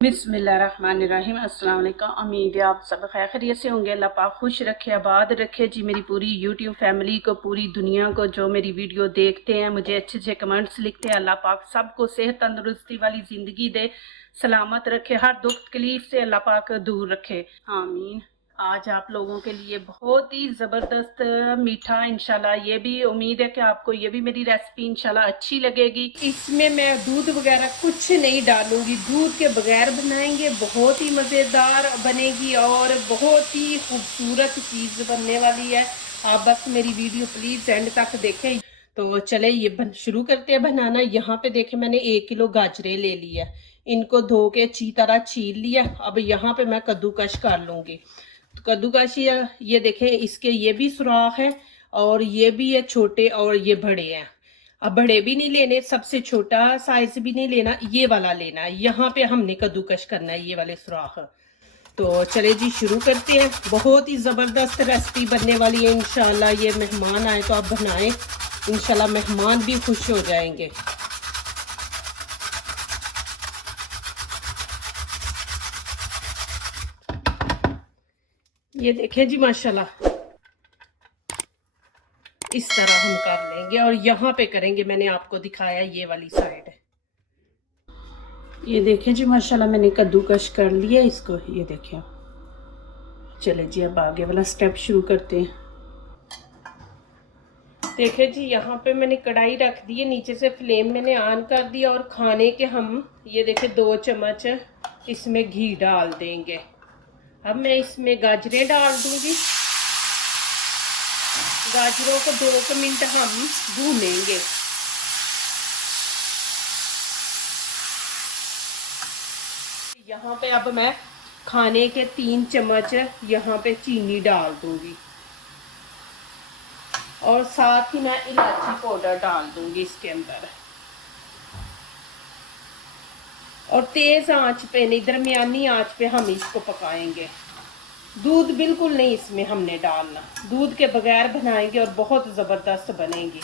बिस्मिल्लाहिर्रहमानिर्रहीम। अस्सलाम वालेकुम। उम्मीद है आप सब खैरियत से होंगे। अल्लाह पाक खुश रखे, आबाद रखे जी मेरी पूरी यूट्यूब फैमिली को, पूरी दुनिया को। जो मेरी वीडियो देखते हैं, मुझे अच्छे अच्छे कमेंट्स लिखते हैं, अल्लाह पाक सबको सेहत तंदुरुस्ती वाली ज़िंदगी दे, सलामत रखे, हर दुख तकलीफ से अल्लाह पाक दूर रखे, आमीन। आज आप लोगों के लिए बहुत ही ज़बरदस्त मीठा, इंशाल्लाह ये भी उम्मीद है कि आपको ये भी मेरी रेसिपी इंशाल्लाह अच्छी लगेगी। इसमें मैं दूध वगैरह कुछ नहीं डालूंगी, दूध के बगैर बनाएंगे, बहुत ही मज़ेदार बनेगी और बहुत ही खूबसूरत चीज़ बनने वाली है। आप बस मेरी वीडियो प्लीज़ एंड तक देखें। तो चले ये शुरू करते हैं बनाना। यहाँ पे देखें मैंने 1 किलो गाजरें ले ली है, इनको धो के अच्छी तरह छील लिया। अब यहाँ पे मैं कद्दूकश कर लूँगी। तो कद्दूकश ये देखें, इसके ये भी सुराख है और ये भी है छोटे और ये बड़े हैं। अब बड़े भी नहीं लेने, सबसे छोटा साइज भी नहीं लेना, ये वाला लेना है। यहाँ पे हमने कद्दूकश करना है, ये वाले सुराख। तो चले जी शुरू करते हैं। बहुत ही ज़बरदस्त रेसिपी बनने वाली है इंशाल्लाह। ये मेहमान आए तो आप बनाएं, इंशाल्लाह मेहमान भी खुश हो जाएंगे। ये देखें जी माशाल्लाह, इस तरह हम कर लेंगे और यहाँ पे करेंगे, मैंने आपको दिखाया ये वाली साइड है। ये देखें जी माशाल्लाह मैंने कद्दूकश कर लिया इसको, ये देखें। चले जी अब आगे वाला स्टेप शुरू करते हैं। देखें जी यहाँ पे मैंने कढ़ाई रख दी है, नीचे से फ्लेम मैंने ऑन कर दिया और खाने के हम ये देखें 2 चम्मच इसमें घी डाल देंगे। अब मैं इसमें गाजरें डाल दूंगी। गाजरों को 2 मिनट हम भूनेंगे। यहाँ पे अब मैं खाने के 3 चम्मच यहाँ पे चीनी डाल दूंगी और साथ ही मैं इलायची पाउडर डाल दूंगी इसके अंदर। और तेज आंच पे नहीं, दरमियानी आंच पे हम इसको पकाएंगे। दूध बिल्कुल नहीं इसमें हमने डालना, दूध के बगैर बनाएंगे और बहुत ज़बरदस्त बनेगी।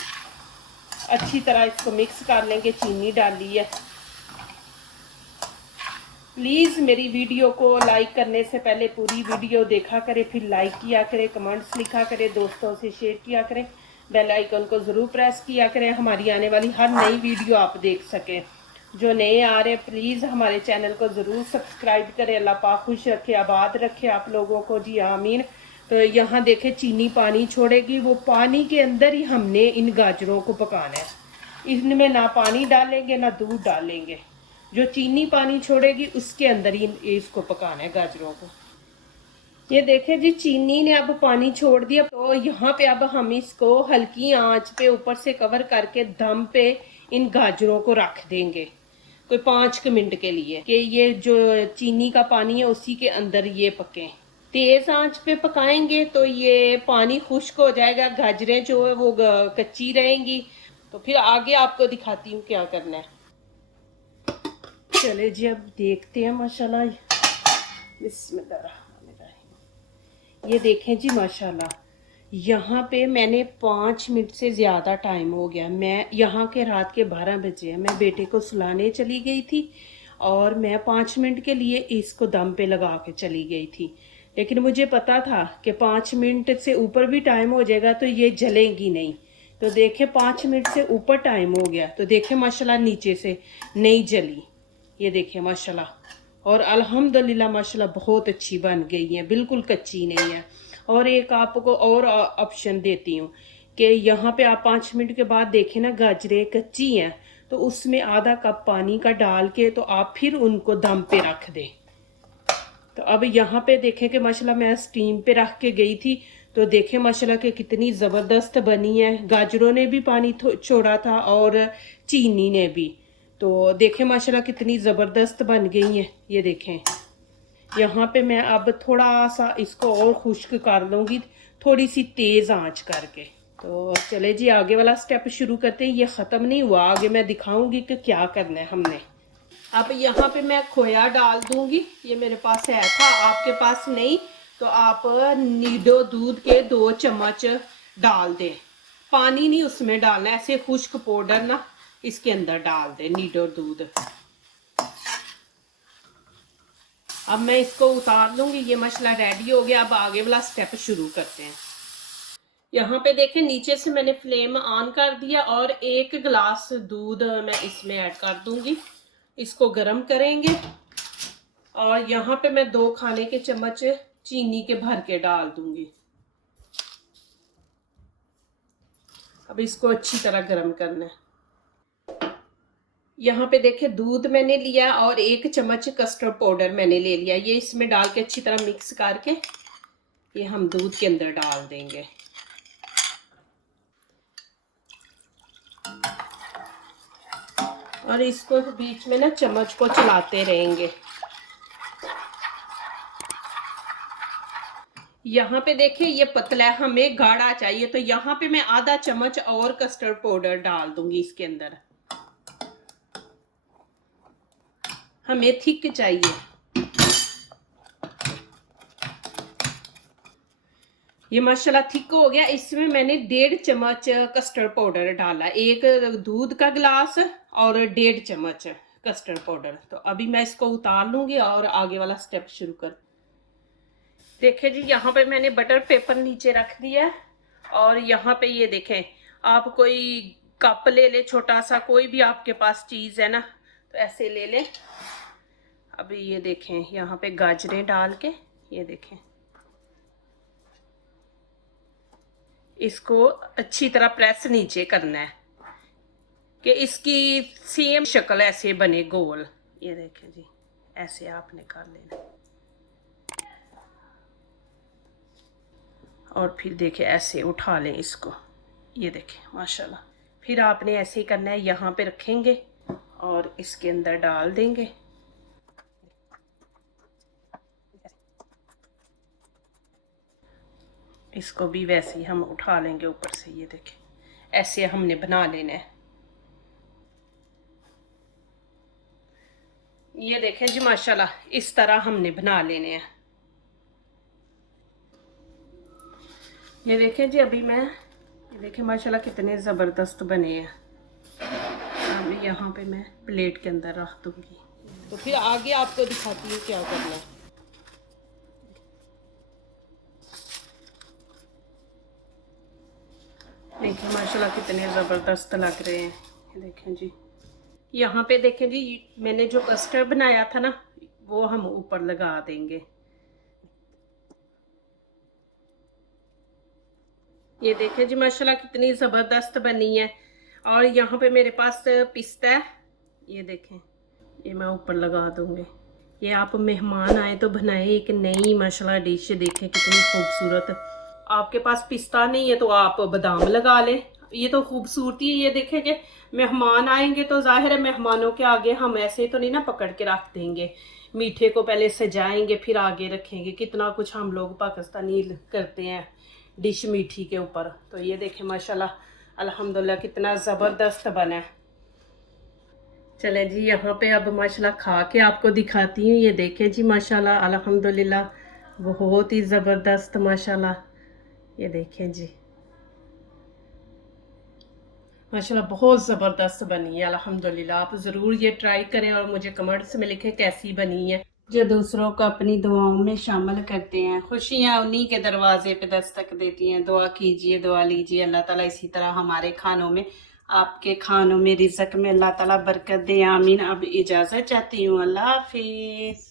अच्छी तरह इसको मिक्स कर लेंगे। चीनी डाली है। प्लीज़ मेरी वीडियो को लाइक करने से पहले पूरी वीडियो देखा करें, फिर लाइक किया करें, कमेंट्स लिखा करें, दोस्तों से शेयर किया करें, बेल आइकन को ज़रूर प्रेस किया करें, हमारी आने वाली हर नई वीडियो आप देख सकें। जो नए आ रहे हैं प्लीज़ हमारे चैनल को ज़रूर सब्सक्राइब करें। अल्लाह पाक खुश रखे, आबाद रखे आप लोगों को जी, आमीन। तो यहाँ देखें चीनी पानी छोड़ेगी, वो पानी के अंदर ही हमने इन गाजरों को पकाना है। इनमें ना पानी डालेंगे ना दूध डालेंगे, जो चीनी पानी छोड़ेगी उसके अंदर ही इसको पकाना है गाजरों को। ये देखें जी चीनी ने अब पानी छोड़ दिया। तो यहाँ पे अब हम इसको हल्की आंच पे ऊपर से कवर करके दम पे इन गाजरों को रख देंगे कोई 5 मिनट के लिए, कि ये जो चीनी का पानी है उसी के अंदर ये पके। तेज आंच पे पकाएंगे तो ये पानी खुश्क हो जाएगा, गाजरें जो है वो कच्ची रहेंगी। तो फिर आगे आपको दिखाती हूँ क्या करना है। चले जी अब देखते हैं माशाल्लाह। बिस्मिल्लाहिर्रहमानिर्रहीम। ये देखें जी माशाल्लाह, यहाँ पे मैंने 5 मिनट से ज़्यादा टाइम हो गया। मैं यहाँ के रात के 12 बजे हैं, मैं बेटे को सुलाने चली गई थी और मैं 5 मिनट के लिए इसको दम पे लगा के चली गई थी। लेकिन मुझे पता था कि 5 मिनट से ऊपर भी टाइम हो जाएगा तो ये जलेंगी नहीं। तो देखें 5 मिनट से ऊपर टाइम हो गया तो देखें माशाल्लाह नीचे से नहीं जली। ये देखिए माशाल्लाह, और अल्हम्दुलिल्लाह माशाल्लाह बहुत अच्छी बन गई है, बिल्कुल कच्ची नहीं है। और एक आपको और ऑप्शन देती हूँ कि यहाँ पे आप 5 मिनट के बाद देखें ना गाजरें कच्ची हैं तो उसमें आधा कप पानी का डाल के तो आप फिर उनको दम पे रख दें। तो अब यहाँ पे देखें कि माशाल्लाह मैं स्टीम पे रख के गई थी तो देखें माशाल्लाह कि कितनी ज़बरदस्त बनी है। गाजरों ने भी पानी छोड़ा था और चीनी ने भी। तो देखें माशाल्लाह कितनी ज़बरदस्त बन गई है। ये देखें यहाँ पे मैं अब थोड़ा सा इसको और खुश्क कर लूँगी, थोड़ी सी तेज़ आंच करके। तो चले जी आगे वाला स्टेप शुरू करते हैं। ये ख़त्म नहीं हुआ, आगे मैं दिखाऊंगी कि क्या करना है हमने। अब यहाँ पे मैं खोया डाल दूंगी, ये मेरे पास है था, आपके पास नहीं तो आप नीडो दूध के 2 चम्मच डाल दें। पानी नहीं उसमें डालना, ऐसे खुश्क पाउडर ना इसके अंदर डाल दें, नीडो दूध। अब मैं इसको उतार लूँगी। ये मसाला रेडी हो गया। अब आगे वाला स्टेप शुरू करते हैं। यहाँ पे देखें नीचे से मैंने फ्लेम ऑन कर दिया और 1 गिलास दूध मैं इसमें ऐड कर दूंगी। इसको गर्म करेंगे और यहाँ पे मैं 2 खाने के चम्मच चीनी के भर के डाल दूंगी। अब इसको अच्छी तरह गर्म करना है। यहाँ पे देखें दूध मैंने लिया और 1 चम्मच कस्टर्ड पाउडर मैंने ले लिया। ये इसमें डाल के अच्छी तरह मिक्स करके ये हम दूध के अंदर डाल देंगे। और इसको बीच में ना चम्मच को चलाते रहेंगे। यहाँ पे देखिए ये पतला है, हमें गाढ़ा चाहिए, तो यहाँ पे मैं आधा चम्मच और कस्टर्ड पाउडर डाल दूंगी इसके अंदर। हमें थिक चाहिए। ये माशाल्लाह थिक हो गया। इसमें मैंने 1.5 चम्मच कस्टर्ड पाउडर डाला, 1 दूध का गिलास और 1.5 चम्मच कस्टर्ड पाउडर। तो अभी मैं इसको उतार लूंगी और आगे वाला स्टेप शुरू कर। देखिए जी यहाँ पे मैंने बटर पेपर नीचे रख दिया और यहाँ पे ये देखें, आप कोई कप ले ले छोटा सा, कोई भी आपके पास चीज़ है ना तो ऐसे ले लें। अभी ये देखें यहाँ पे गाजरें डाल के ये देखें, इसको अच्छी तरह प्रेस नीचे करना है कि इसकी सेम शक्ल ऐसे बने गोल। ये देखें जी ऐसे आपने कर लेना और फिर देखें ऐसे उठा लें इसको। ये देखें माशाल्लाह। फिर आपने ऐसे ही करना है, यहाँ पे रखेंगे और इसके अंदर डाल देंगे। इसको भी वैसे ही हम उठा लेंगे ऊपर से। ये देखें ऐसे हमने बना लेना है। ये देखें जी माशाल्लाह इस तरह हमने बना लेने हैं। ये देखें जी अभी मैं ये देखें माशाल्लाह कितने ज़बरदस्त बने हैं। अभी यहाँ पे मैं प्लेट के अंदर रख दूँगी। तो फिर आगे आपको दिखाती हूँ क्या करना है। देखिए माशाल्लाह कितने ज़बरदस्त लग रहे हैं। ये देखें जी यहाँ पे देखें जी मैंने जो कस्टर्ड बनाया था ना वो हम ऊपर लगा देंगे। ये देखें जी माशाल्लाह कितनी ज़बरदस्त बनी है। और यहाँ पे मेरे पास पिस्ता है, ये देखें ये मैं ऊपर लगा दूँगी। ये आप मेहमान आए तो बनाए एक नई माशाल्लाह डिश। देखें कितनी खूबसूरत। आपके पास पिस्ता नहीं है तो आप बादाम लगा लें। ये तो खूबसूरती है। ये देखें कि मेहमान आएंगे तो जाहिर है मेहमानों के आगे हम ऐसे तो नहीं ना पकड़ के रख देंगे। मीठे को पहले सजाएंगे फिर आगे रखेंगे। कितना कुछ हम लोग पाकिस्तानी करते हैं डिश मीठी के ऊपर। तो ये देखें माशाल्लाह अल्हम्दुलिल्लाह कितना ज़बरदस्त बना है। चले जी यहाँ पे अब माशाल्लाह खा के आपको दिखाती हूँ। ये देखें जी माशाल्लाह अल्हम्दुलिल्लाह बहुत ही ज़बरदस्त माशाल्लाह। ये देखें जी माशाल्लाह बहुत ज़बरदस्त बनी है अल्हम्दुलिल्लाह। आप ज़रूर ये ट्राई करें और मुझे कमेंट्स में लिखें कैसी बनी है। जो दूसरों को अपनी दुआओं में शामिल करते हैं, खुशियाँ उन्हीं के दरवाजे पे दस्तक देती हैं। दुआ कीजिए, दुआ लीजिए, अल्लाह ताला इसी तरह हमारे खानों में, आपके खानों में, रिज़्क़ में अल्लाह ताला बरकत दे। आमीन। अब इजाज़त चाहती हूँ। अल्लाह हाफिज़।